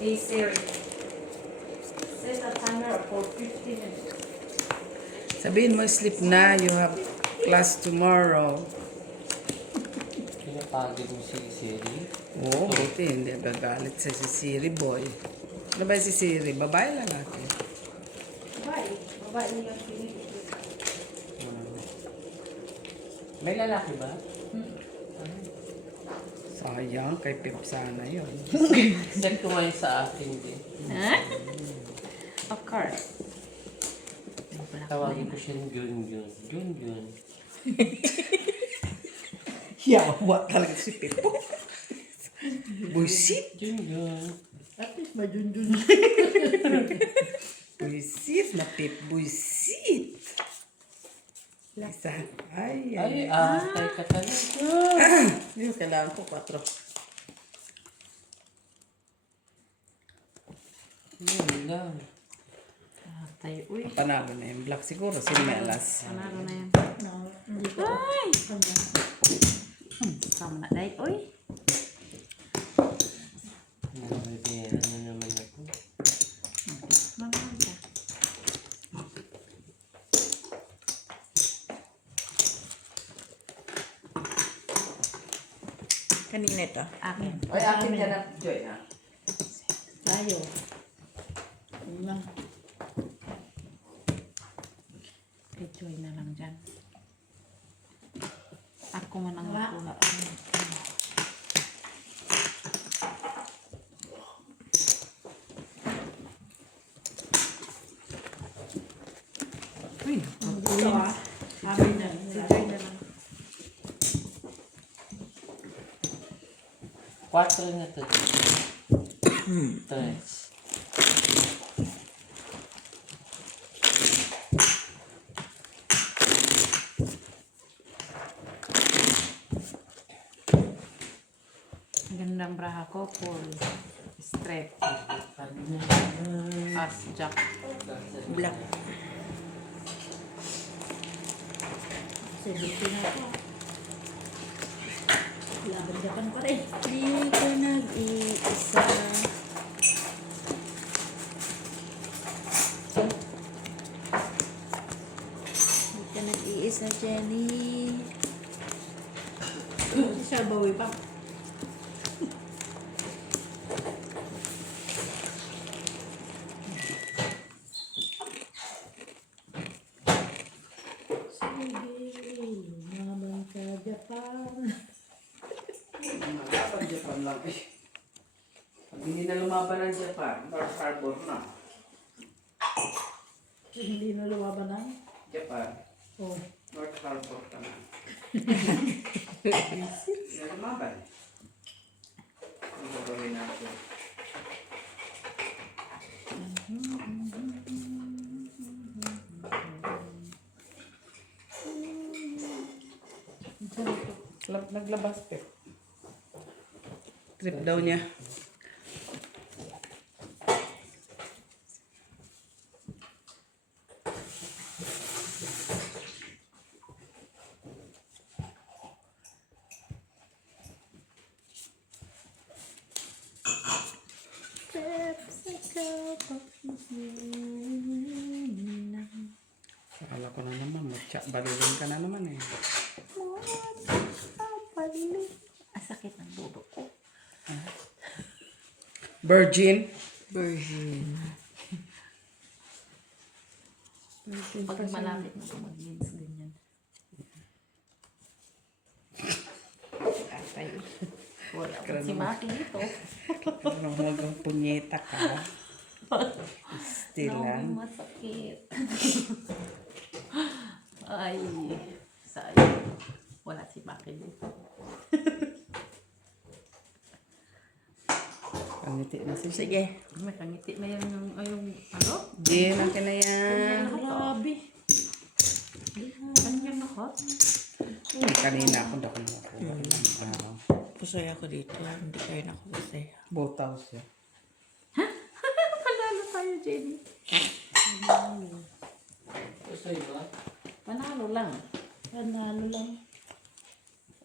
Hey Siri, set a timer for 50 minutes. Sabihin mo, sleep na. You have class tomorrow. Pinapagod mo si Siri. Oo, buti. Hindi gagalit sa si Siri boy. Ano ba si Siri? Babae lalaki? Babae. Babae niya yung pinili. May lalaki ba? Sayang, kay Pip sana yun. Send ko ngayon sa akin din. Huh? Of course. Tawagin ko siya ng Jun. Jun. Yawa talaga si Pip. Buisit. Jun. At least may junjun. Buisit na Pip. Buisit. Isa. Ay. Tay ka talaga. Yung kailangan ko 4. Yun lang. Tayo, uy. Panalo na yung black siguro. Si Melas. Panalo na yan. Ay! Sama na dahil, uy. Nabibira na naman ako. Manalo ka. Kanina ito. Akin. Ay, akin ka na, Joy, ha? Tayo. Yun lang. Enjoy na lang dyan. Ako man ang nakuha. Uy, Ito ah. Sabi na. enjoy na lang. 4 na to. 3. Ang gandang braha ko, full straight. As jack. Black. Sige, na ako. Laban Japan pa rin. Di ko nag-iisa. Di ka nag-iisa, Jenny. Siya bawi pa. Sige, lumaban ka, Japan. Lumaban Japan lang eh. Pag hindi na lumaban ng Japan, North Harbor na. Hindi na lumaban na. Japan, Oh. North Harbor ka na. Hindi na lumaban. Ano gagawin natin? Naglabas pa. Trip daw niya. Akala ko na naman, balulong ka na naman eh. Sakit ng bubo ko. Virgin. Virgin. Pag malapit na mag-means ganyan. Ay, wala pa si Maki dito. Ano hanggang punyeta ka. Stilan. Masakit. Ay, sayang. Wala si Maki dito. Pangiti na si Sige. May kangiti na yan yung ano? Jin, natin na yan. Grabe. Ganyan na hot. Kanina ako na kumukuha. Ilang araw. Pusoy ako dito. Hindi kayo nakapusay. Botaw siya. Panalo tayo, Jenny. Gusto ba? Panalo lang. Panalo lang.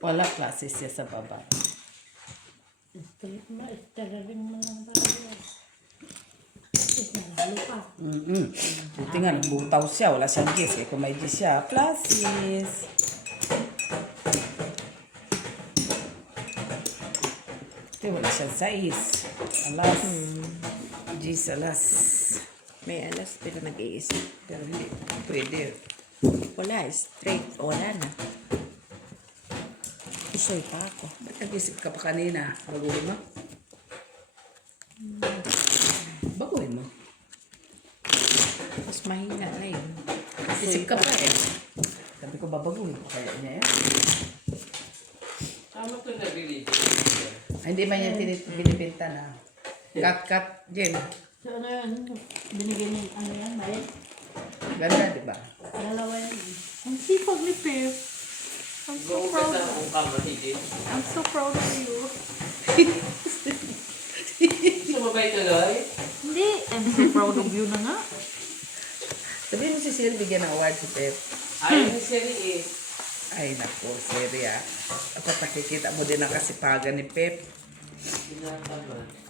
Wala klase siya sa baba. Street mo. Estera rin mo lang tayo. Talo pa. Buti nga, nagbutaw siya. Wala siyang gis. Kaya kung may gis siya, pluses. Kaya wala siyang sais. Alas. Gis, alas. May alas pero nag-iisip. Pero hindi pwede. Wala, straight. Wala na. Isoy pa ako. Ba't nag-isip ka pa kanina? Baguhin mo? Baguhin mo? Mas mahina na yun. Isip ka pa eh. Sabi ko, babaguhin ko kaya niya yan. Tama ito nabili. Ay, hindi man yan binibenta na. Cut, Jen. So, ano yan? Binigyan niya, ano yan, bayad? Ganda, di ba? Dalawa yan. Ang sipag ni Pep. I'm so Kung proud. kita kung kamahigit. I'm so proud of you. Sumabay tuloy. Hindi, I'm so proud of you na nga. Sabihin mo si Sir, bigyan ng award si Pep. Ayaw ni Siri eh. Ay, naku, Sir, ah. Dapat nakikita mo din ang kasipagan ni Pep. Pinataman.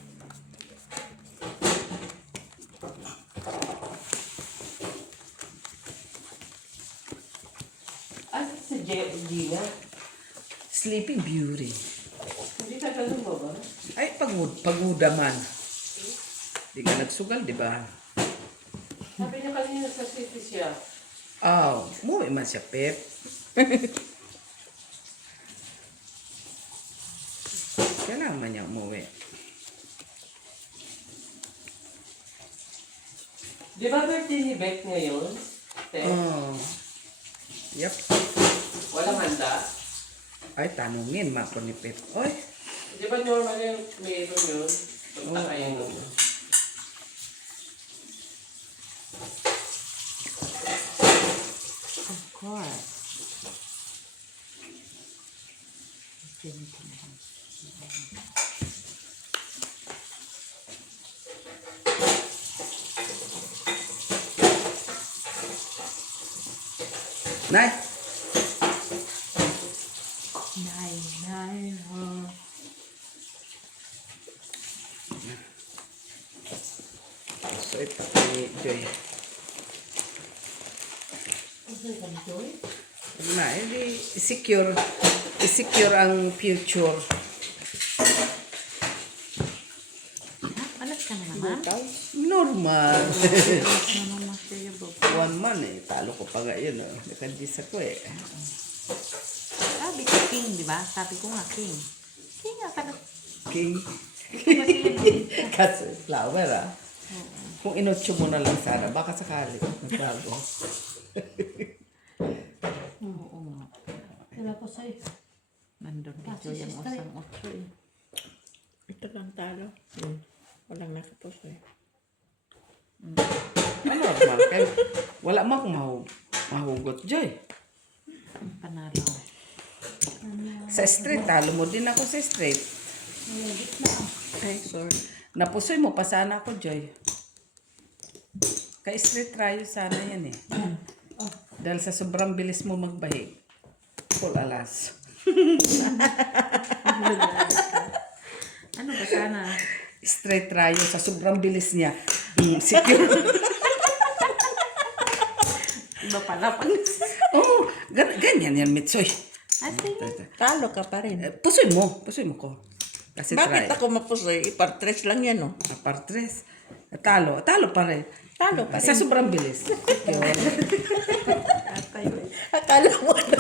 Si Gina? Sleeping Beauty. Hindi ka ganun mo ba? Ay, paguda man. Di ka nagsugal, di ba? Sabi niya kanina sa city siya. Oh, umuwi man siya, Pep. Kailangan man niya umuwi. Di ba birthday ni Beck ngayon? Te? Oh. Yep. Walang handa? Ay, tanungin ma ko ni Pep. Oy, Di ba normal yung mayroon yun? Punta kayo nung. Of course. Nay. Nay, ho. So, ito kay Joy. Na, hindi secure ang future. Alas ka na naman. Normal. Ano mas kayo bro? 1 month eh. Talo ko pa nga yun. Oh. Nakadis ako eh. Sabi ko king, di ba? Sabi ko nga king. King nga pala. King. Kasi flower ah. Kung inotso mo na lang sana, baka sakali magbago. Oo nga. Wala ko sa'yo. Nandun dito yung usang otso eh. Ito lang talo. Walang nakapos eh. Ano normal? Kaya wala man akong mahugot, Joy. Panalo. Sa street, talo mo din ako sa street. Ay, sorry. Napusoy mo pa sana ako, Joy. Ka-street tayo sana yan eh. Dahil sa sobrang bilis mo magbahi. Full alas. Ano ba sana? Straight tayo sa sobrang bilis niya. Secure. Iba pala pag... Oh, ganyan yan, Mitsoy. Talo ka pa rin. Pusoy mo ko. Kasi Bakit try. ako mapusoy? Ipartres lang yan, no? Apartres. Talo pa rin. Talo pa Sa rin. sobrang bilis. Yun. Akala mo, ano?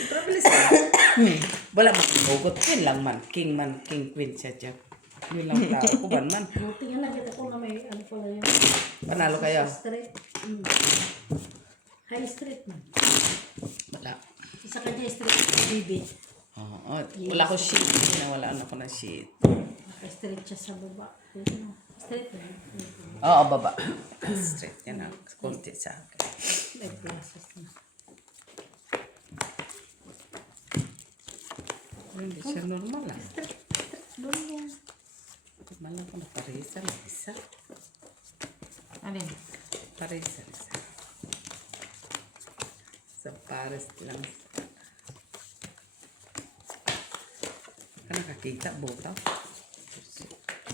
Sobrang bilis ka. Wala mahugot. Yun lang man. King, queen siya dyan. Yun lang tao. Kuban man. Buti nga nakita ko na may ano pala yun. Panalo kayo. Street. High street man. Wala. Isa kanya street. Bibi. Oo. Wala ko sheet. Wala ako ng sheet. Naka-street siya sa baba. Yun, street na. Oo, baba. Straight. Yan ang konti sa akin. May glasses na. Hindi siya normal ah. Doon yan. Normal lang ko na parisan. Isa. Alin? Parisan. Isa. Sa pares lang. Ka nakakita, botaw.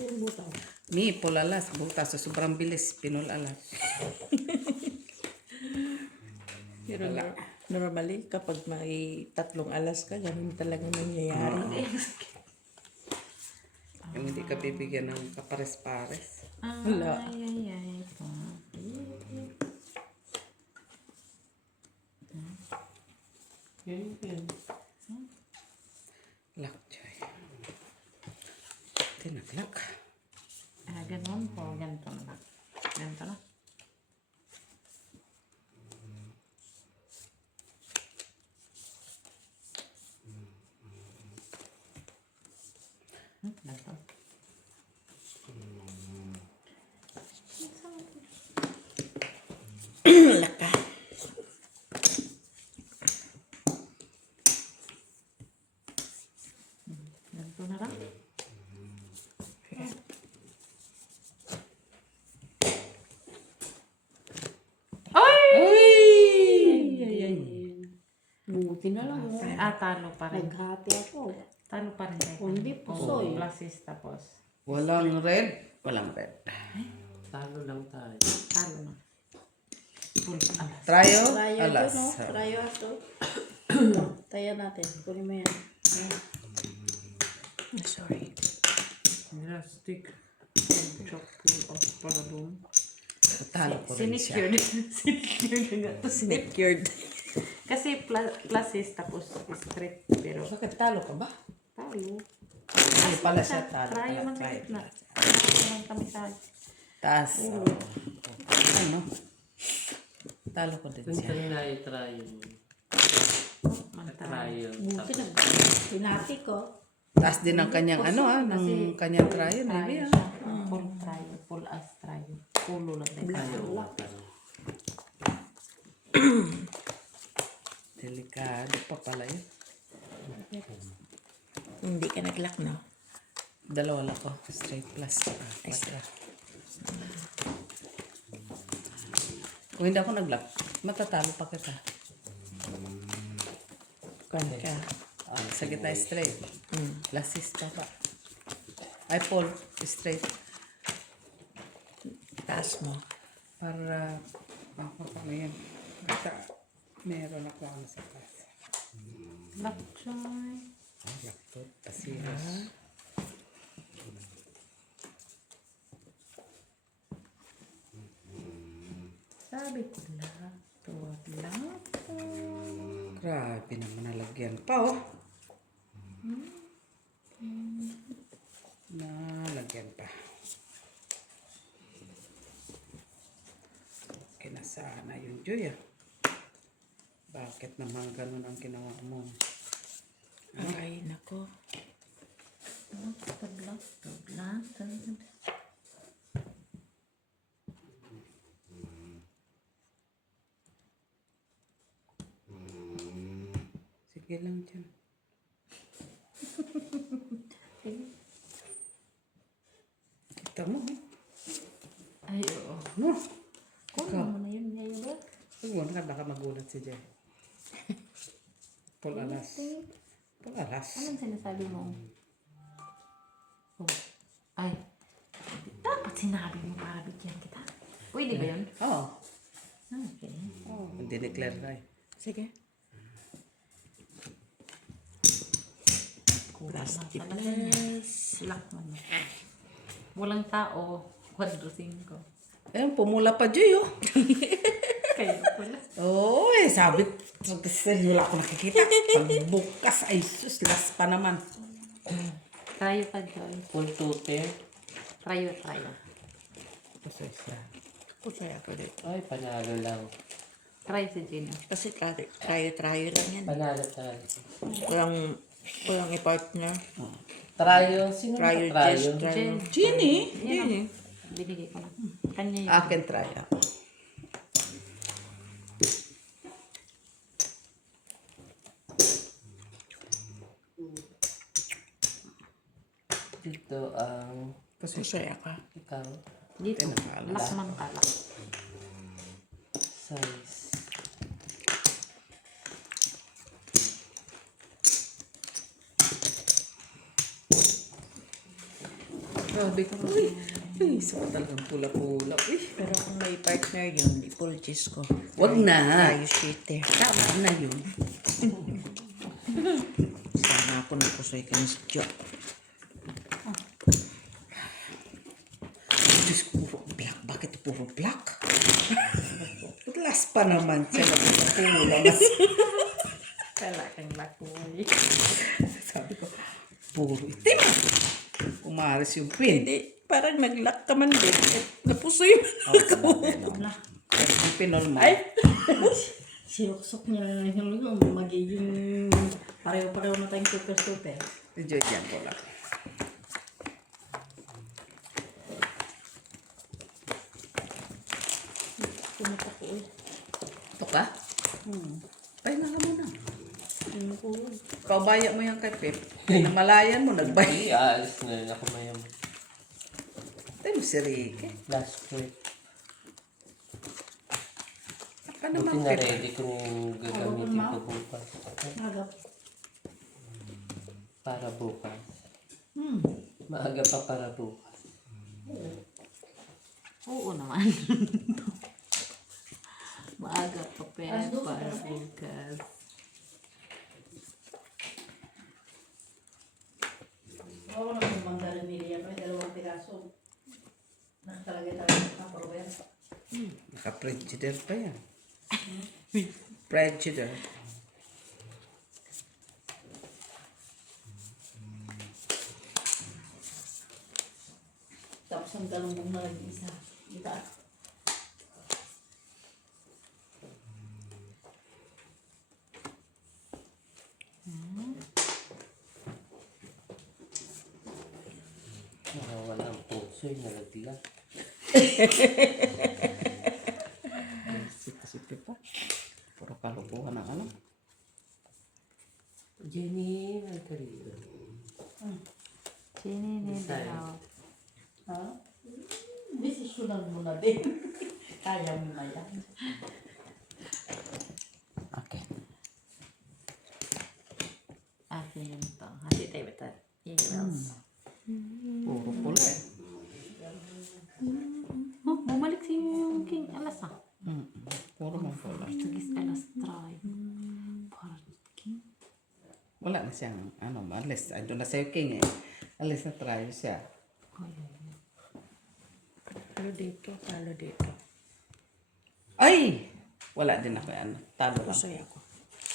Puro butaw. Ni, pulalas, butas. So, sobrang bilis, pinulalas. Pero normally, kapag may 3 alas ka, ganun talaga nangyayari. Yung hindi ka bibigyan ng kapares-pares. Wala. Ay. Yan. Lakjoy. Tinaglak. Ganun po. Ganito na. Ganito na. Ganito. Laka. Ganito na lang. Buti na lang. Talo pa rin. Naghati ako. Talo pa rin tayo. Hindi pusoy. Pluses tapos. Walang red. Walang red. Talo lang tayo. Talo na. Full alas. Trayo, Trayo alas. ito, no? Trayo ato. Tayo natin. Kunin mo yan. Sorry. Elastic. Chock full of para doon. Talo ko rin siya. Sinecured nga to. Secured. Kasi pluses tapos straight. Pero Bakit talo ka ba? talo. Ay, pala siya talo. Trayo man sa Try. gitna. Trayo man kami sa Taas. Ano? Talo ko din Yung siya. kanina i-try yun. Try yun. Buti na. Pinati ko. Taas din ang kanyang ng kanyang trayo. Maybe trayo siya. Full trayo. Full as trayo. Pulo lang tayo. Delikado pa pala yun. Hindi ka nag-lock, no? Dalawa lang ko. Straight plus. Extra. Kung hindi ako nag-lock, matatalo pa kita. Kwan ka. Sa gitna straight. Lasis ka pa. Ay, Paul, straight. Taas mo. Para ako kami yan. Basta meron ako ano sa class. Lockjoy. Laptop, pasiras. Sabi ko lang. Tuwag lang. Grabe naman nalagyan pa oh. Nalagyan pa. Okay na sana yun, Joy ah. Bakit naman ganun ang ginawa mo? Ay, nako. Tuwag lang. Tuwag lang. Sige lang dyan. Kita mo eh. Ay, oo. No? Kunin mo na yun ngayon ba? Huwag mo na baka magulat si Jay. Paul alas. Paul alas. Anong sinasabi mo? Oh. Ay. Dapat sinabi mo para bigyan kita. Pwede ba yun? Oo. Okay. Oh, hindi declare na eh. Sige. Plastic Talaga niya. Lock mo na. Walang tao. 4-5. Ayun, pumula pa Joy oh. Kayo pala. Oo eh, sabi. Wala ako nakikita. Pagbukas ay sus, last pa naman. Trayo ka, Joy. Full tute. Trayo. Kasi siya. Pusay ako dito. Ay, panalo lang. Try si Gino. Kasi trayo lang yan. Panalo tayo. Walang i-partner. Tryo. Sino Trayo, ba tryo? just trayo. Ginny? Yan. Binigay ko na. Kanya yun. Akin try ako. Dito ang Pusay ako. ikaw. Dito. Tinakala. Lock man ka lang. Size. Grabe ko. Uy, isa ko talagang pula-pula. Uy, Pero kung may partner yun, ipulchis ko. wag na. Tayo shooter. Tama na yun. Sana ako napusoy ka ni si Jo. Diyos ko, puro black. Bakit puro black? Last pa naman siya. Nagpapula. Kala kang bakuy. Sabi ko, puro itim. Umaris yung pin. Hindi, parang nag-lock ka man din. Napusoy man. Yung pinol mo. Sinuksok niya na yung magiging pareho-pareho na tayong super-super. Enjoy dyan ko lang. Kumata ko eh. Ito ka? Pahinga ka muna. Kaubaya mo yan kay Pep. Namalayan mo, nagbay. Hindi, aalis na rin ako mayam. Tayo mo si Ricky. Last week. Ano Buti naman na Pep? ready ko yung gagamitin ko bukas. Agap. Para bukas. Maaga pa para bukas. Oo naman. Maaga pa pero para bukas. Oo na yung mandarinilla. May 2 piraso. Nakalagay sa program. Naka-prejudice pa yan. Prejudice. Tapos ang galunggong na nag-isa. Kita. Nakawala ang puso yung nalaglag. Si Pep pa. Puro kalukuhan ng ano. Jenny, ang karito. Sininidalaw. Ha? Desisyonan mo na din. Kaya mo na yan. Okay. Akin yun to. Hati tayo ba tayo? Emails. Puro pula eh. Oh, bumalik si yung King alas ah. Puro mong pula. Tagis alas try. Parking. Wala na siyang ano, alis. Ando na sa'yo King eh. Alis na try siya. Talo dito, talo dito. Ay! Wala din ako yan. Talo lang. Pusoy ako.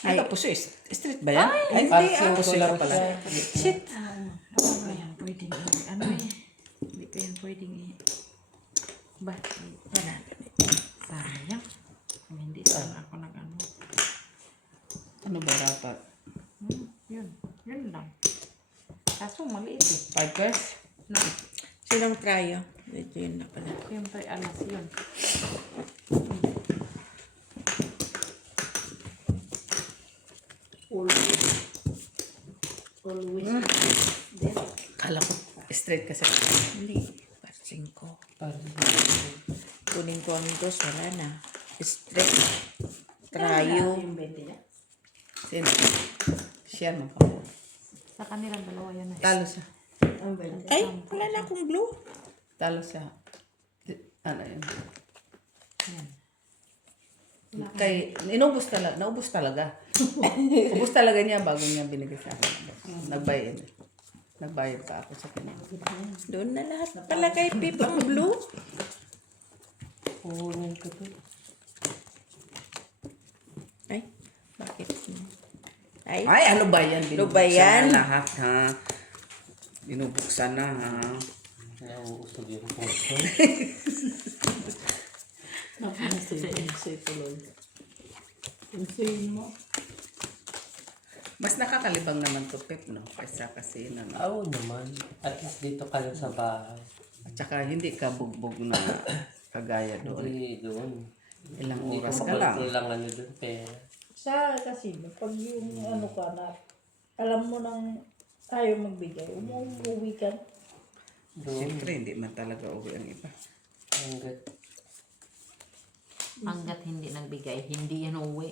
Ay, tapos yun. Street ba yan? Ay, hindi. Puso lang pala. Shit! Ano ba yan? Pwedeng ano eh. Hindi pa yan pwedeng Ba't? Yan. Sayang. Kung hindi sana ako nag-ano. Ano ba dapat? Yun. Yun lang. Kaso maliit eh. 5 years? No. Sinong tryo? Ito yun na pala. Siyempre alas yun. Always. Kala ko straight kasi. Hindi. Parsing ko. Kunin ko ang dos, wala na. Straight. Tryo. Yung 20 niya. Sino? Siya mo pa. Sa kanilang dalawa yan eh. Talo siya. Ang 20. Ay, wala na akong blue. Talo siya. Ano yun? Yan. Kay, inubos talaga. Naubos talaga. Ubos talaga niya bago niya binigay sa akin. Nagbayad. Nagbayad pa ako sa kanya. Doon na lahat pala kay Pip ang blue. Kunin ko to. Ay, bakit? Ay, Ay, ano ba yan? Ano ba yan? Binubuksan na lahat, ha? Binubuksan na, ha? Nauusog yung puso. Napakasay tuloy. Insayin mo. Mas nakakalibang naman to, Pep, no? Kaysa kasi, ano. Oo naman. At least dito ka lang sa bahay. At saka hindi ka bugbog na kagaya doon. Hindi doon. Ilang Hindi ko oras ka lang. makontrol lang ano doon. Pero Sa kasi, pag yung ano ka na, alam mo nang ayaw magbigay, umuwi ka. doon. Siyempre, hindi man talaga uwi ang iba. Hanggat Hanggat hindi nagbigay, hindi yan uwi.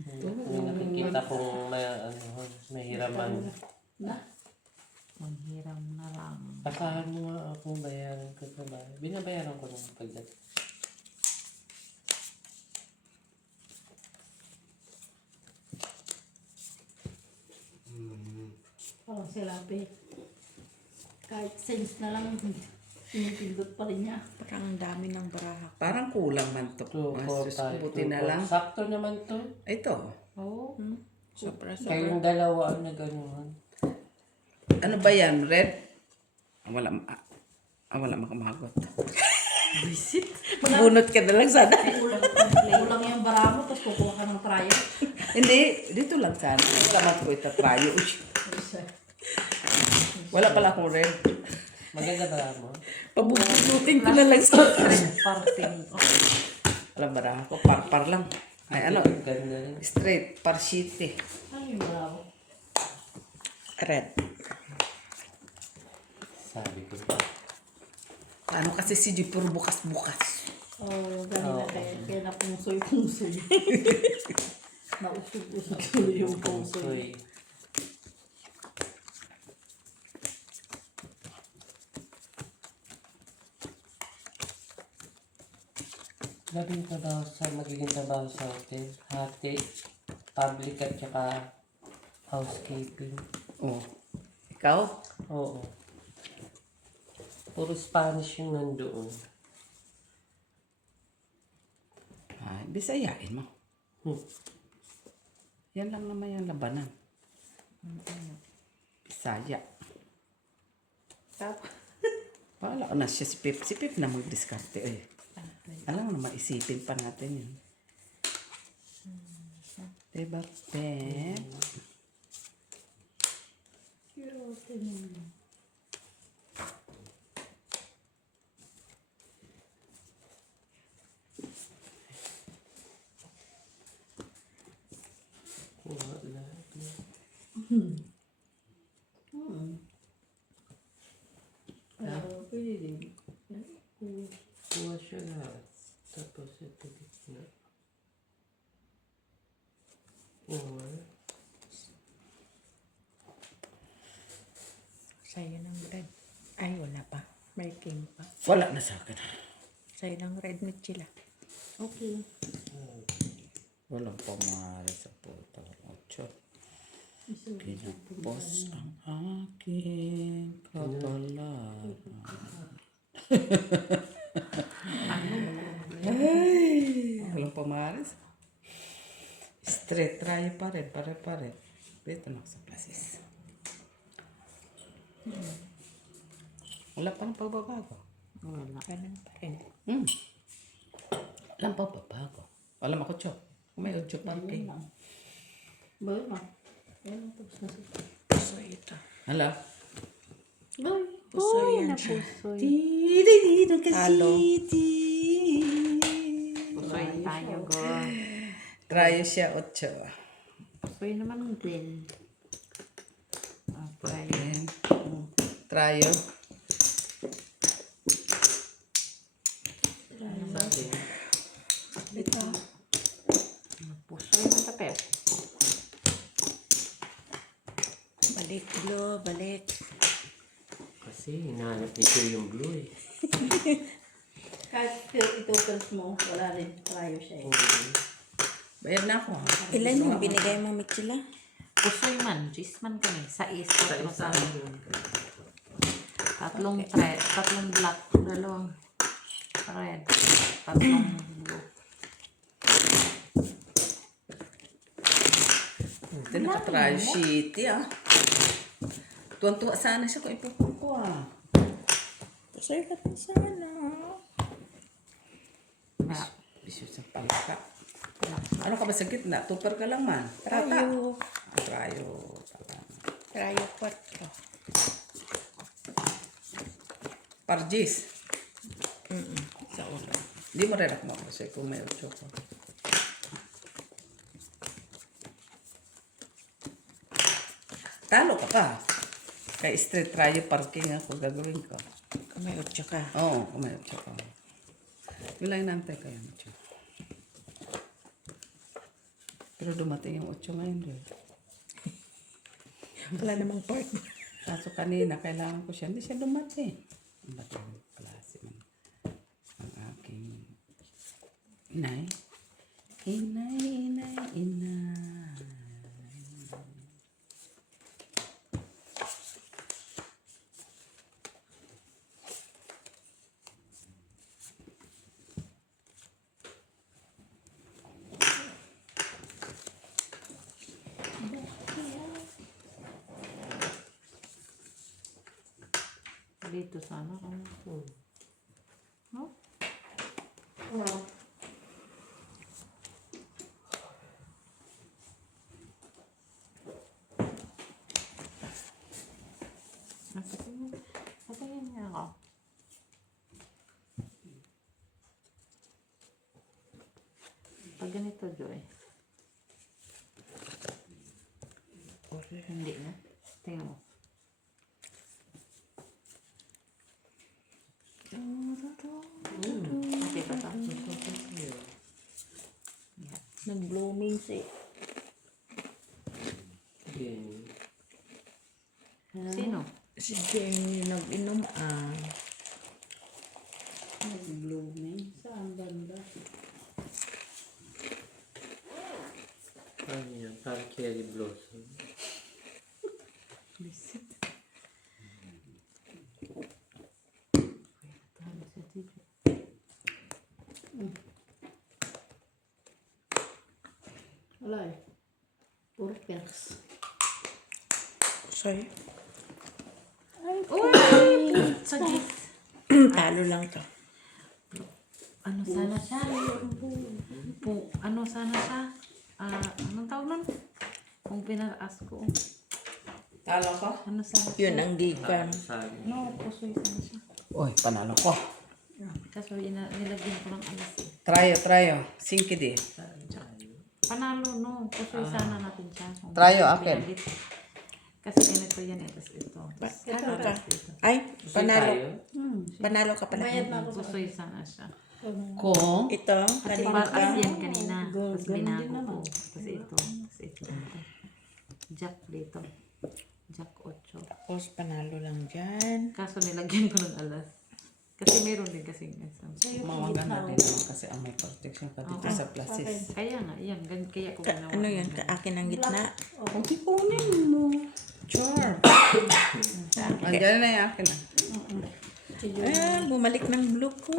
may nakikita kong may, ano, mahiraman. Na? Manghiram na lang. Basahan mo nga ako, bayaran ko sa bahay. Binabayaran ko ng pagdating. Parang sila, kahit sense na lang, pinipindot pa rin niya. Parang ang dami ng baraha. Parang kulang man to. 2, 4, 5, Buti na lang. Sakto naman to. Ito. Oo. Sobra-sobra. Kayong dalawa ang nagano'n. Ano ba yan? Red? Wala makamagot. Visit. Bunot ka na lang sana. Kulang yung bara mo, tapos kukuha ka ng trial. Hindi, dito lang sana. Salamat ko itatrayo. Uy, wala pala akong red. Maganda ba mo? Pabunutin ko na lang sa Parting. alam ba ako, par lang. Ay ano, Ganda rin. straight, parshite. Ano yung bara mo? Red. Sabi ko. Ano kasi si G puro bukas-bukas. Oh, ganun na kaya napungsoy-pungsoy. Nausog-usog tuloy yung pungsoy. Soy. Labing trabaho sa magiging trabaho sa hotel. Hati, public at saka housekeeping. Oh. Ikaw? Oo. Puro Spanish yung nandoon. Ay, bisayain mo. Hmm. Yan lang naman yung labanan. Bisaya. Tapos, Wala na siya si Pip. Si Pip na mag-diskarte. Eh. Alam mo na maisipin pa natin yun. Diba, Pep? Kuha lahat. pwede din. Kuha siya lahat. Tapos ito gitna. Kuha. Sa'yo ng red. Ay, wala pa. May king pa. Wala na sa akin. Sa'yo ng red Mitchila. Okay. Walang pamahari sa puto. Ocho. Kinapos ang aking kapalaran. Ay, walang pamaharis. Straight tayo pa rin, pare. Dito na ako sa plasis. Wala pa ng pagbabago. Wala. Ganun pa rin. Walang pagbabago. Walang makutso. Kung may utso parking. Bayo na. Ayan, tapos na siya. Puso ito. Hala. Bayo. Puso yan siya. Halo. Pusoy tayo, go. Trayo siya, otso. Pusoy naman din. Okay. Ayan. Trayo. Sabi. Ito. Pusoy na tapet. Balik, Glo. Balik. Kasi hinahanap ni Joy yung blue eh. Kahit ito-opens mo, wala rin. Tayo siya eh. Bayad na ako. Ilan yung binigay mo, Mitchila? Pusoy man. Gis man kami. Sa is. Sa isa. Tatlong red. Tatlong black. Dalawang red. Tatlong blue. Ito nakatrayo shitty ah. Tuwan-tuwa sana siya kung ipupun ko ah. Puso ka pa sana. Bisyo sa palaka. Ano ka ba sa gitna? Tupper ka lang man. Trayo. Trayo. Trayo 4. Parjis. Sa ulo. Hindi mo rin ako kasi kung may utso ko. Talo ka pa. Kay street trayo parking ako gagawin ko. Kung may 8 ka. Oo, kung may utso ko. Yun lang yung nantay ko yung utso. Pero dumating yung utso ngayon rin. Wala namang partner. Kaso kanina, kailangan ko siya. Hindi siya dumating. Ba't yung klase man ang aking inay? Inay. Dito sana. No? Patingin niya ako. Pag ganito, Joy. Hindi na. Tingnan mo. Okay pa to. Nag-blooming si Sino? Si Jenny nag-inom nag-blooming. Saan banda? Ano yan? Parang cherry blossom. Wala eh. Puro perks. Sorry. Sa gift. Talo lang to. Ano sana siya? Ano sana siya? Anong tawag nun? Kung pinaraas ko. Talo ko? Ano sana Yun siya? ang gikan. Sabi. No, pusoy sana siya. Uy, panalo ko. Kaso nilagyan ko ng alas eh. Trayo. 5 di. Panalo, no. Pusoy sana natin siya. Kung Trayo, akin. pinalit. Kasi ganito yan eh. Tapos ito. Ano ka? Ito. Ay, panalo. Tayo? Panalo ka pala. Bayad na ako sa Pusoy sana siya. Kung Ito, Kasi kanina parang ka. yan kanina. Tapos Ganun din binago naman. ko. Kasi ito. Jack dito. Jack 8. Tapos panalo lang dyan. Kaso nilagyan ko ng alas. Kasi meron din kasi Sa'yo, maganda gitna. din naman kasi ang may protection ka dito Oo. sa plasis. Kaya nga, yan. Kaya ko ginawa. Ano yan? Akin ang gitna. Kung ipunin mo. Char. Andiyan na yung akin. Si Joy. Ah, bumalik ng blue ko.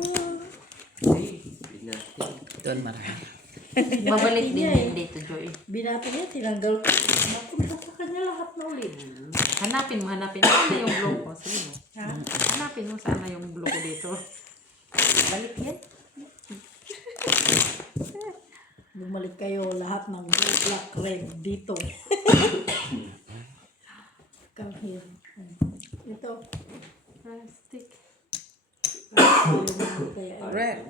Ay, binati. Doon marami. Babalik din yan dito, Joy. Binata niya, tinanggal ko. Napunta sa kanya lahat na ulit. Hanapin mo. Sana yung blue ko. Sige mo. Hanapin mo sana yung blue ko dito. Balik yan. Bumalik kayo lahat ng blue, black, red dito. Come here. Ito. Plastic. Red.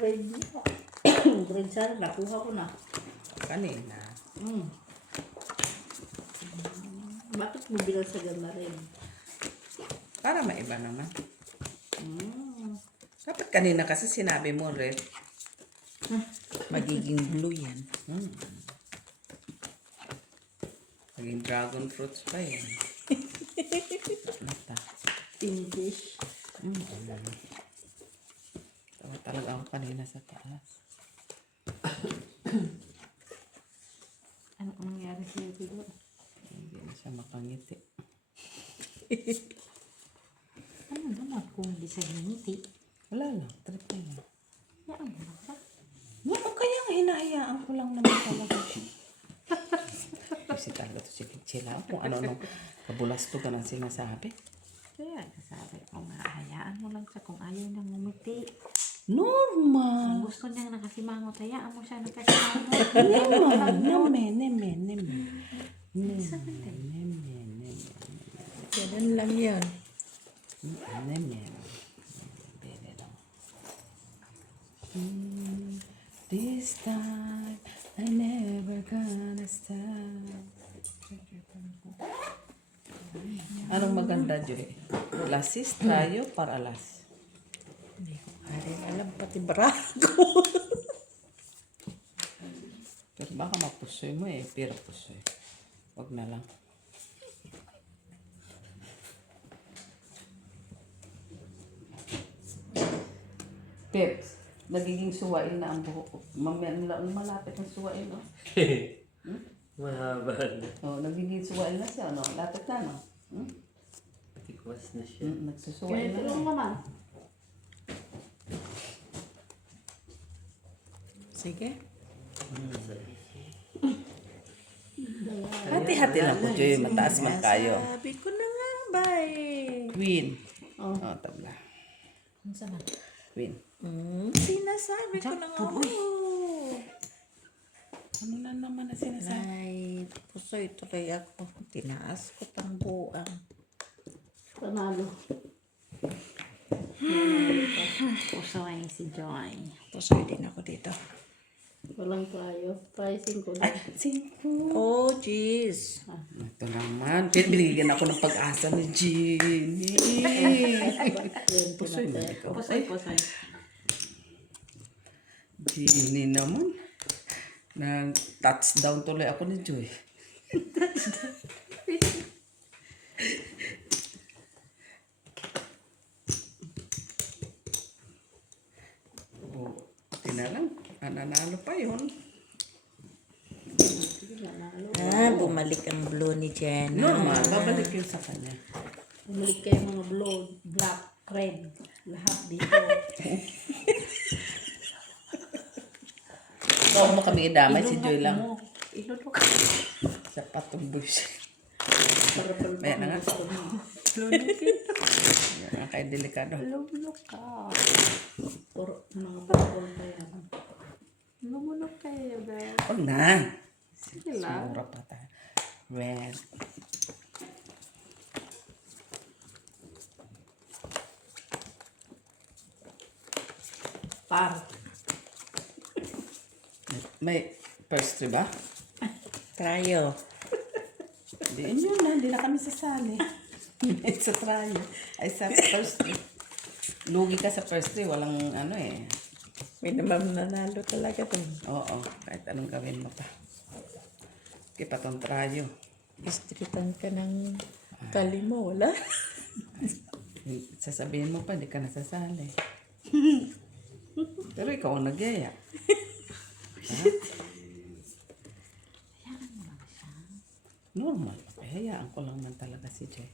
Red. Red sana, nakuha ko na. Kanina. Bakit mo bilang sa ganda red? Para maiba naman. Dapat kanina kasi sinabi mo red. Magiging blue yan. Maging dragon fruits pa yan. Mata. Pinkish. Tawa talaga ako kanina sa taas. Ano nangyari sa'yo dito? Hindi na siya makangiti. Ano naman kung hindi sa ngiti? Wala lang. Trip na yan. Yan mo lang siya. O kaya nga hinahayaan ko lang naman talaga siya. Kasi talaga to si Chila. Kung ano-ano kabulasto ka ng sinasabi. Kaya kasabi ko nga, hayaan mo lang siya kung ayaw niyang ngumiti. Normal. Kung gusto niya nakasimangot, hayaan mo siya nakasimangot. Nemen. Ganun lang yan. Nemen. This time, I never gonna stop. Anong maganda, Joy? Lasis, trayo, paralas. Hindi ko rin alam, pati bra ko. Pero baka mapusoy mo eh. Pero pusoy. Wag na lang. Peps, nagiging suwain na ang buhok ko. Mamaya malapit ng suwain, no? Mahaba na. Oh, nagiging suwain na siya, no? Lapit na, no? Tikwas na siya. Nagsusuwain na. Ganito lang naman. Sige. Hati-hati lang po, Joy. Mataas man kayo. Sabi ko na nga ba eh. Queen. Oh, tabla. Ang sama. Queen. Sinasabi ko na nga po. Ano na naman na sinasabi? Ay, pusoy tuloy ako. Tinaas ko pang buang. Panalo. Puso ay si Joy. Pusoy din ako dito. Walang tayo. Pricing ko Ay, na. 5. Oh, jeez. Ito naman. Binigyan ako ng pag-asa ni Jeannie. Pusoy na ito. Pusoy. Jeannie naman. Touchdown tuloy ako ni Joy. Oh, tinalang. Nanalo pa yun. Bumalik ang blue ni Jenna. Normal. Babalik yun sa kanya. Bumalik kayo mga blue, black, red. Lahat dito. Huwag mo kami idamay. Si Joy lang. Ilunok. Sa patumboy siya. Para May na nga. gusto mo. Yan ang kay delikado. Lumulok ka. Puro mga bagol pa yan. Lumulok kayo, girl. Huwag na. Sige lang. Sumura pa tayo. Red. Par. May first three ba? Tayo. Hindi yun na. Hindi na kami sasali. Sa trial. Ay sa first three. Lugi ka sa first three. Walang ano eh. May naman nanalo talaga dun. Oo. Kahit anong gawin mo pa. Kipa tong trayo. Istritan ka ng kalimo, wala? Sasabihin mo pa, hindi ka nasasali. Pero ikaw ang nagyaya. Normal. Hayaan ko lang man talaga si Joy.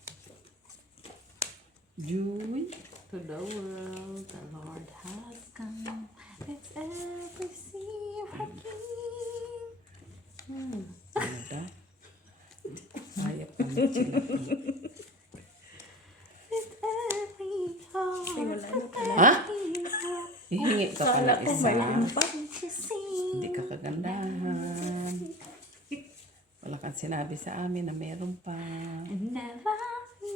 Joy? To the world, the Lord has come. Let's ever see our King. Ano da? Hayap naman sila. Let every heart Ha? Hihingi ka pa ng isa. to sing. Hindi ka kagandahan. Wala kang sinabi sa amin na meron pa. And never,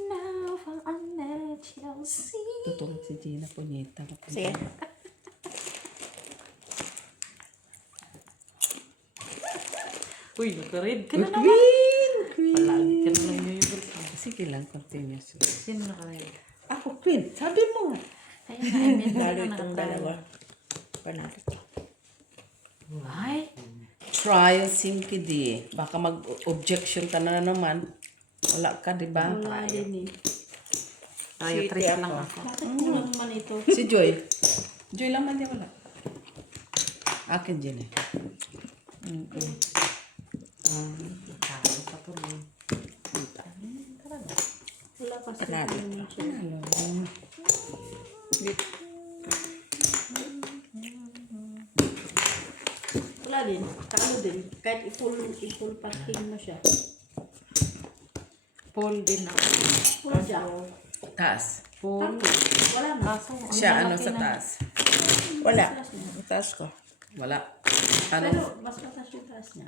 never I met you see. Tutulog si Gina Punyeta. Sige. Uy, naka-read ka na naman. Queen! Palagi ka na lang yung Sige lang, continuously. Sino naka-read? Ako, Queen. Sabi mo. Kaya nga, I mean, Lalo itong dalawa. Panalo. Ay, Trial Simki D. Baka mag-objection ka na naman. Wala ka, di ba? Wala din eh. tayo City trip ako. lang ako. Bakit kulang man ito? Si Joy. Joy lang man, di wala. Akin din eh. Tayo pa tuloy. Wala kasi Panalo. naman siya. Wala din. Talo din. Kahit i-full parking mo siya. Paul din ako. Full siya. Taas. Paul. Wala na. Kaso, ang Siya, ano lalaki sa na. taas? Wala. Ang taas ko. Wala. Ano? Pero mas mataas yung taas niya.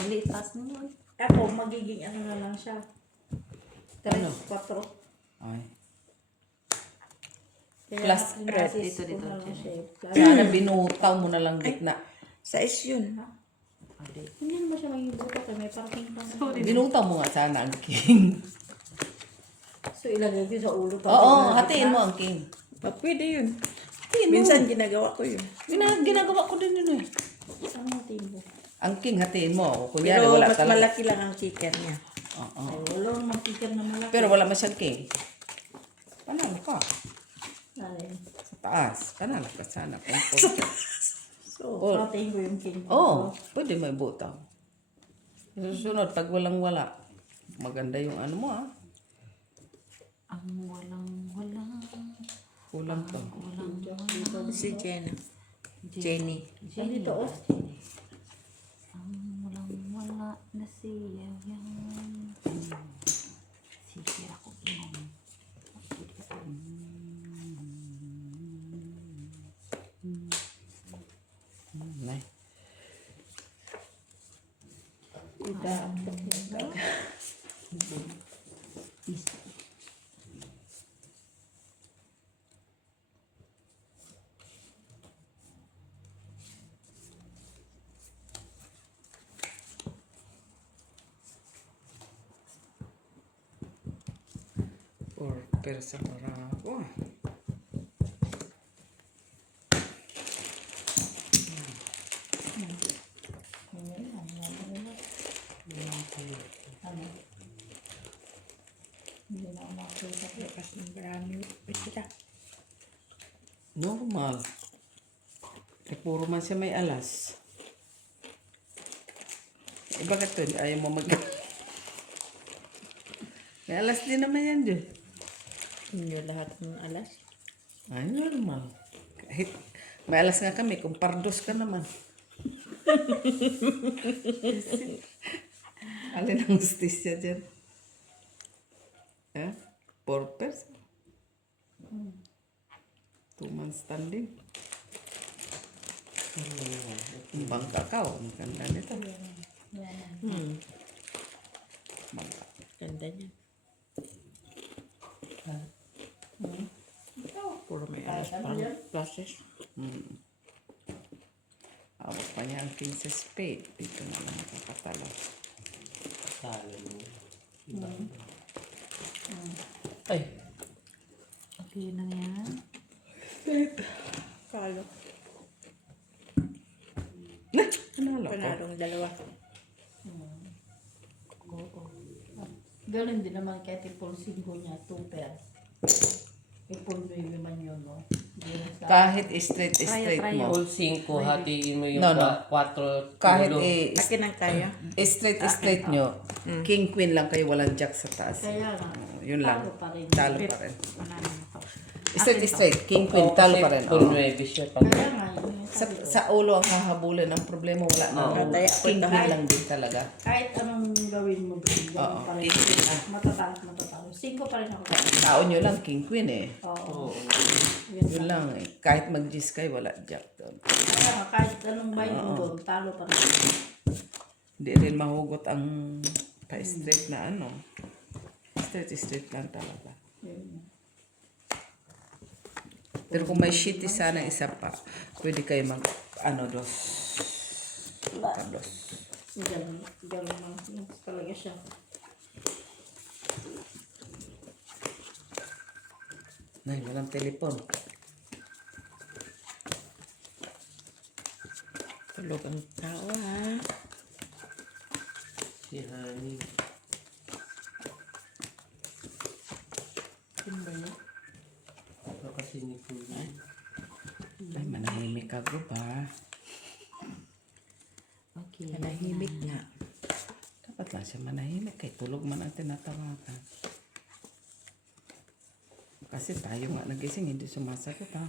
Maliit taas mo yun. Ako, magiging ano na lang siya. 3, Ano? 4. Ay. Kaya Plus inasis dito, ko dito, na lang dyan. siya. Plus, Sana binutaw mo na lang gitna. Size yun. hindi mo siya maging buto kaya may parking pa. Binutaw mo nga sana ang king. So ilagay ko sa ulo. Oo, hatiin mo ang king. Pwede yun. Hatiin mo. Minsan ginagawa ko yun. Ginagawa ko din yun eh. Ano natin mo? Ang king hatiin mo. Kung kunyari Pero wala mas talaga. malaki lang ang chicken niya. Oo. Ay, wala namang ticket na malaki. Pero wala masyang king. Panalo ka. Alin. Sa taas. Kanala ka sana kung porter. So, Oh. pating ko yung king. Oo, pwede may butaw. Susunod, pag walang-wala, maganda yung ano mo ah. Ang walang-wala. Kulang to. Si Jenna. Jenny. Dito, oh. Ang walang-wala na siya yan. Sige ako inom. Nay. Ida. Porter sa Barako. Hindi na ako makakita. Lakas ng marami. Sila. Normal. Eh, puro man siya may alas. Eh, bakit to? Ayaw mo mag... May alas din naman yan, Diyo. Hindi lahat ng alas. Ay, normal. Kahit may alas nga kami, kung pardos ka naman. Alin ang justisya dyan? Eh? 4 pairs? 2 months standing. Bang kakao, maganda nito. Bangka. Ganda niya. Puro may alas pang process. Awak pa niya ang 15 spade. Dito na lang nakakatalo. Talo mo. Ay, Okay na yan. Kalo. Panalo ko. Panalong dalawa. Ganun din naman kaya tipol 5 niya, 2 pairs. Tipol baby man yun, no? Kahit straight mo. all 5, hatiin mo yung No, no. 4 Kahit tulo. Akin ang kaya. straight nyo. King queen lang kayo, walang jack sa taas. Kaya nga, Yun lang. talo pa rin. Talo pa rin. Panalo na to. Straight. King queen, Oo, talo kasi pa rin. full Oo. 9 siya. Pag Kaya nga, yun yung Sa, sabi ko. sa ulo ang hahabulin. Ang problema wala na. Oo. Kaya King queen lang din talaga. Kahit anong gawin mo, ganun Oo, pa rin. king queen. Matatalo. 5 pa rin ako. Tao nyo lang, king queen eh. Oo. Oo. Yun lang eh. Kahit mag-gis kayo, wala jack doon. Kaya nga, kahit anong bayin mo doon, talo pa rin. Hindi rin mahugot ang pa-straight na ano. Straight lang talaga. Yun. Pero kung may shitty sana isa pa, pwede kayo mag, dos. Ganun lang. Talaga siya. Nay, walang telepon. Tulog ang tao ha. Si Honey. Yun ba yun? Ito kasi ni Kuya. Ay, manahimik ka ba? Okay. Manahimik nga. Dapat lang siya manahimik. Kay tulog man ang tinatawagan. Kasi tayo nga nagising, hindi sumasagot ha.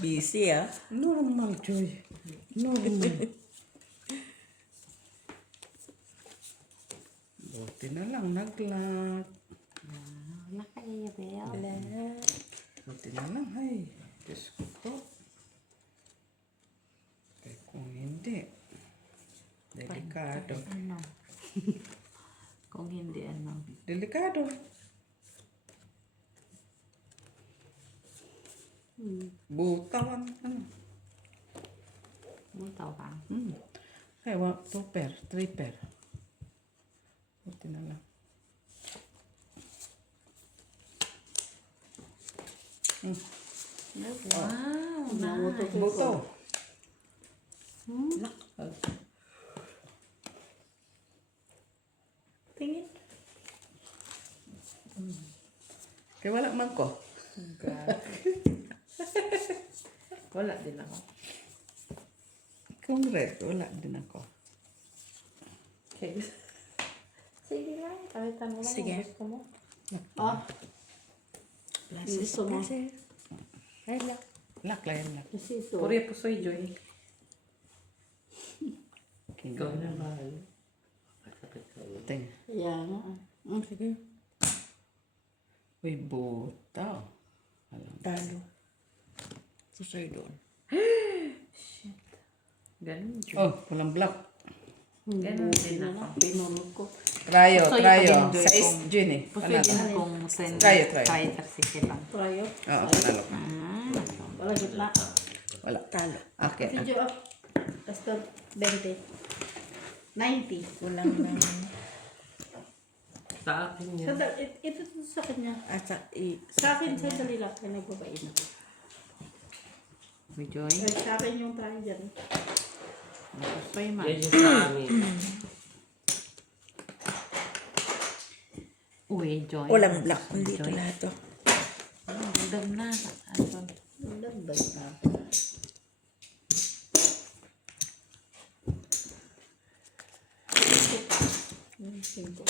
Busy ah. Normal, Joy. Normal. Buti na lang, naglag. Wala kayo, Bel. Buti na lang, ay. Diyos ko po. Kaya kung hindi, delikado. Ano? Kung hindi ano. Delikado. Butawan. Ano? Butaw ka. Kaya 2 pair, 3 pair. Buti na lang. Wow, nice. Buto. Tingin. Kaya wala man ko. Wala din ako. Kung red, wala din ako. Okay. Sige lang. Kawitan mo lang Sige. kung gusto mo. Ah, Glasses, Gusto mo? glasses. Ay, lock. Lak lang yan, lak. kasi ito. Puri po soy joy. Ikaw na mahal. Kapit ka. Ting. Ayan. Sige. Uy, buta. Alam. Talo. Susoy doon. Ganun joy. Oh, walang black. Ganun din ako. Pinulog ko. Trayo, Pusoy trayo. pa din, Joy, Sa kung- Jin eh. Pusoy din Panalo. kung send. Try. Try taxi lang. Prayo. Oo, panalo ka. Wala gitna. Wala. Talo. Okay. Video up. Basta 20. 90. Kulang ng... Sa akin yan. Ito sa kanya. Asa, Sa akin, sa dalila. Kaya nagbabain ako. May joy. Ay, sa akin yung tayo dyan. Pusoy man. Yan yung sa amin. Uy, joy. Walang black. Hindi ito Joy. lahat to. Dagdag na. Anton. Ang dagdag na. Cinco.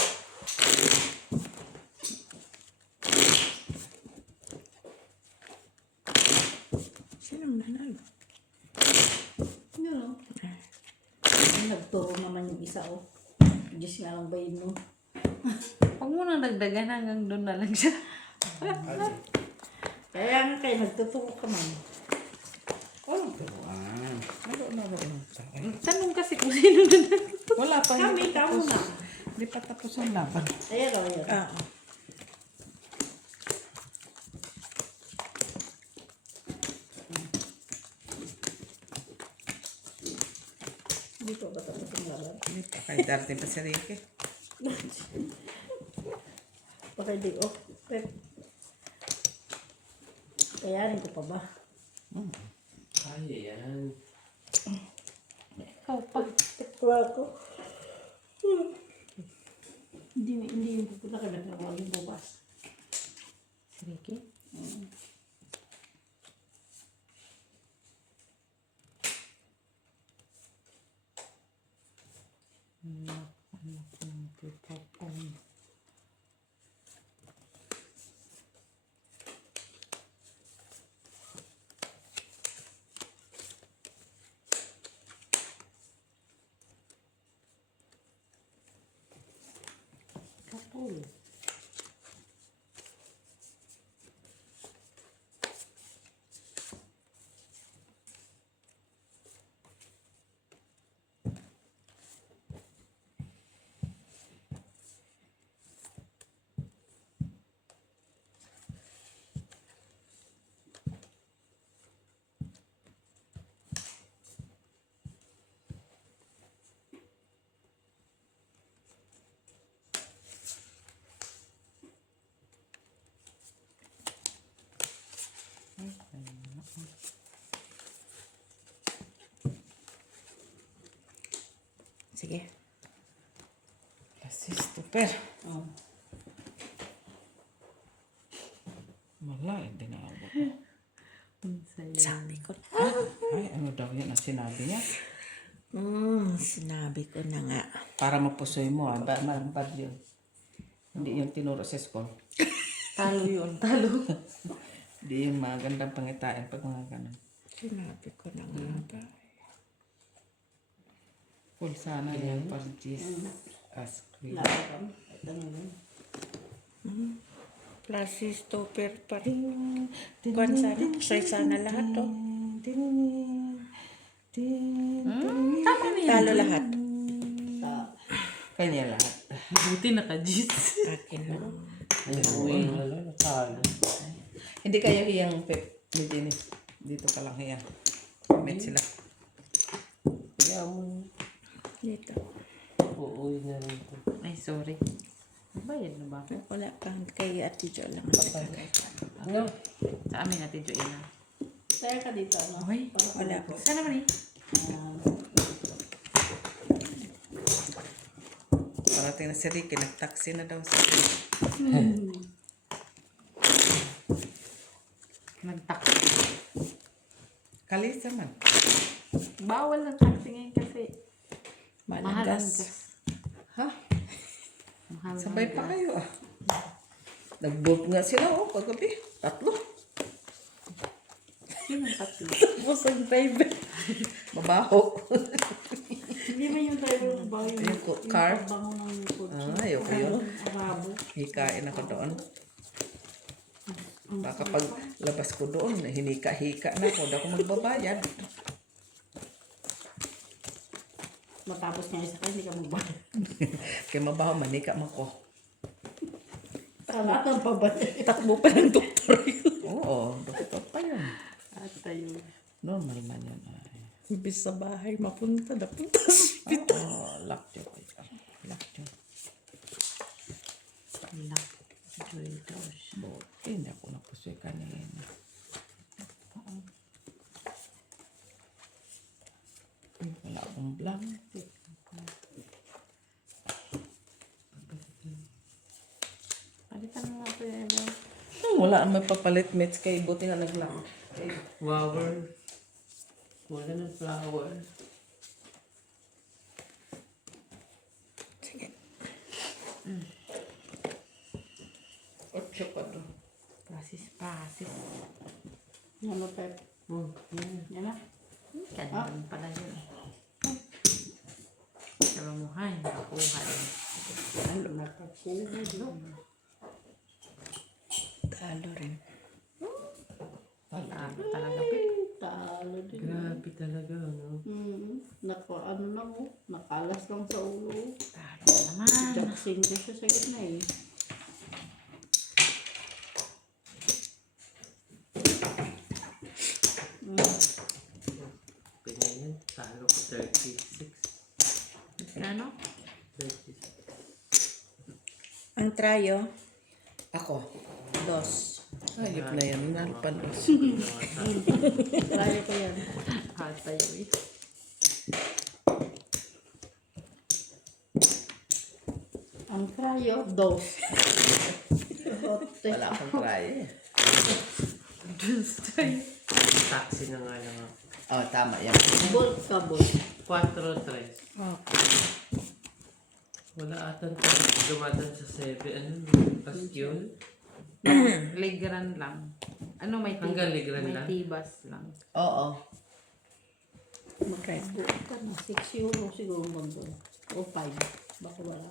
Sinong nanalo? Yun o. Nagturo naman yung isa o. Diyos nga lang bayin mo. Huwag mo nang dagdagan hanggang doon na lang siya. Kaya nga kayo, nagtuturo ka man. Oh, wow. Ano na ba yun sa akin? Tanong kasi kung sino na Wala pa. Kami, kamo na. Hindi pa tapos ang laban. Ayan o, ayan. Ah, Hindi ko ba tapos yung laban? Hindi pa. Kaya darating pa si Ricky. Baka hindi, oh. Pep. Kayanin ko pa ba? Kaya yan. Ikaw pa. Tekwa ko. Hindi yung pupunta ka nagkawal yung bukas. Si Ricky? Kapul. sige. Lasis super. Oh. Wala, hindi na ako. Sabi ko na. Ay, ano daw yan ang sinabi niya? Sinabi ko na nga. Para mapusoy mo, ah. Bad yun. Hindi yung tinuro sa school. Talo yun. Talo. Hindi yung magandang pangitain pag mga ganun. Sinabi ko na nga ba. Full sana yan para G's as cream. Laban. Ito na yun. Classes topper pa rin. Kuwan sana. Pusoy sana lahat to. Tama na yan. Talo lahat. Kanya lahat. Buti naka-jis. Akin na. Uy, wala, natalo. Hindi kayo hiyang pep ni Dennis. Dito ka lang hiyang. Met sila. Kaya mo, Dito. uuwi na rin ito. Ay, sorry. Bayad na ba ako? Wala pa. Kay Ate Jo lang. Ano? Sa amin natin, Joanna. Kaya ka dito, ano? Uy, Wala po. saan naman eh? Parating na si Ricky. Nag-taxi na daw sa Kalisa man. Bawal ng taxi ngayon kasi mahal ang Malagas. gas. Ha? Mahal Sabay ang pa gas. kayo ah. Nag-bolt nga sila kagabi. 3. Yun ang tatlo. Tapos ang driver. Mabaho. Hindi man yung driver ng bahay. Yung car? Bango ng kotse. Ayoko yun. Arabo. Hikain ako doon. Baka pag labas ko doon, hinika-hika na ako. Hindi ako magbabayad. Matapos nga isa ka, hindi ka magbayad. Kaya mabaho, manika mo ko. Kala ng pabalik. Takbo pa ng doktor yun. Oo, doktor pa yun. At tayo. Normal man yun. Ay. Ibig sa bahay, mapunta. Napunta sa hospital. Oo, lockjaw ko yun. Lockjaw. Lock. Joy daw siya. Buti, hindi ako napusoy kanina. Wala akong blanket. Palitan mo nga ito yung iba. Wala ang mapapalit mates kay buti nga naglang. Flower. Wala ng flower. Sige. 8 pa doon. Pasis. Ano, Pep? Yan na. Ganyan pala yun. Pero mo, hay, nakakuha yun. Ano, nakakuha doon. Talo rin. Talo talaga, Pip. Talo din. Grabe talaga, no? Ano na mo? Nakalas lang sa ulo. Talo naman. Jackson ka siya sa gitna eh. Pinayan, talo ko 36. Ano? 36. Ang trayo, Ako. 2. Ayop na yan. Nalpalos. Try ko yan. At tayo eh. Ang krayo, 2. Wala akong try eh. Taxi na nga lang ako. Oh, tama yan. Bolt ka, bolt. 4-3. Oh. Wala atan dumadaan sa 7. Ano? Pasyon? Ligran lang. Ano may tibas? Hanggang ligran may lang? tibas lang. Oo. Mag-bolt ka na. 6 euro siguro mag-bolt. O 5. Baka wala.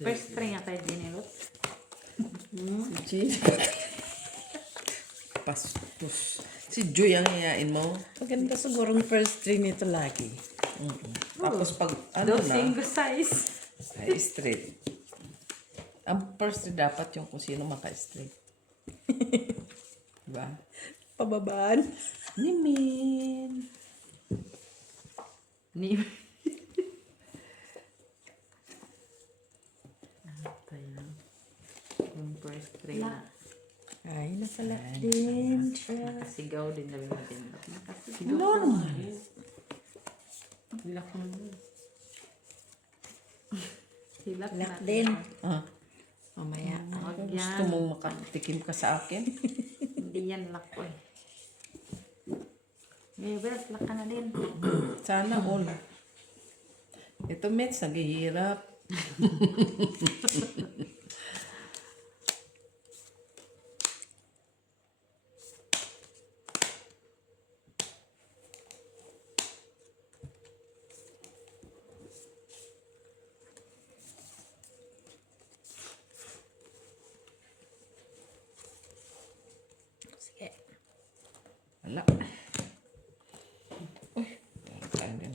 First string nga tayo dinilot. Si Pastos. Si Joy ang hiyain mo. Maganda siguro ang first 3 nito lagi. Tapos pag ano Those na, single size. ay straight. Ang first dapat yung kung sino maka-straight. Diba? Pababaan. Nimin. Ni. Tayo. Yung first string na. Ay, napala din siya. Nakasigaw din na natin. Nakasigaw. Normal. Hilak mo. Hilak Lock natin. din. Ah, Mamaya. Huwag gusto yan. mong makatikim ka sa akin? Hindi yan lock ko eh. Bebes, lock ka na din. Sana all. Ito, Mets, naghihirap. Sige. Wala. Uy, tayo din.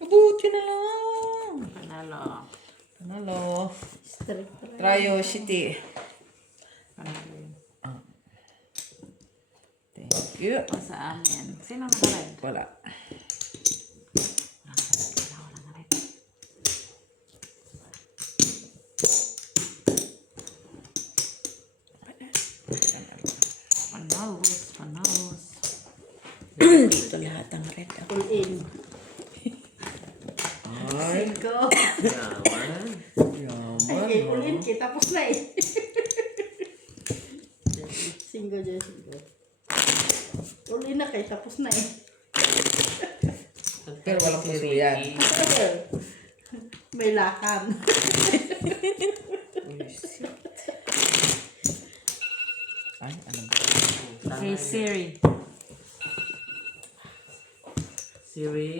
Mabuti na lang. Panalo. Panalo. Strict. Trayo City. Panalo yun. Thank you. O sa amin. Sino nakared? Wala. Wala nakared. Panalos. Dito lahat ang red. Pull in. Yaman. Cinco. Yaman. Yaman. Okay, ulit kita. Tapos na eh. Singgo dyan, singgo. Uli na kayo, tapos na eh. Pero walang puso yan. May lakan. Ay, ano ba? Okay, Siri. Siri.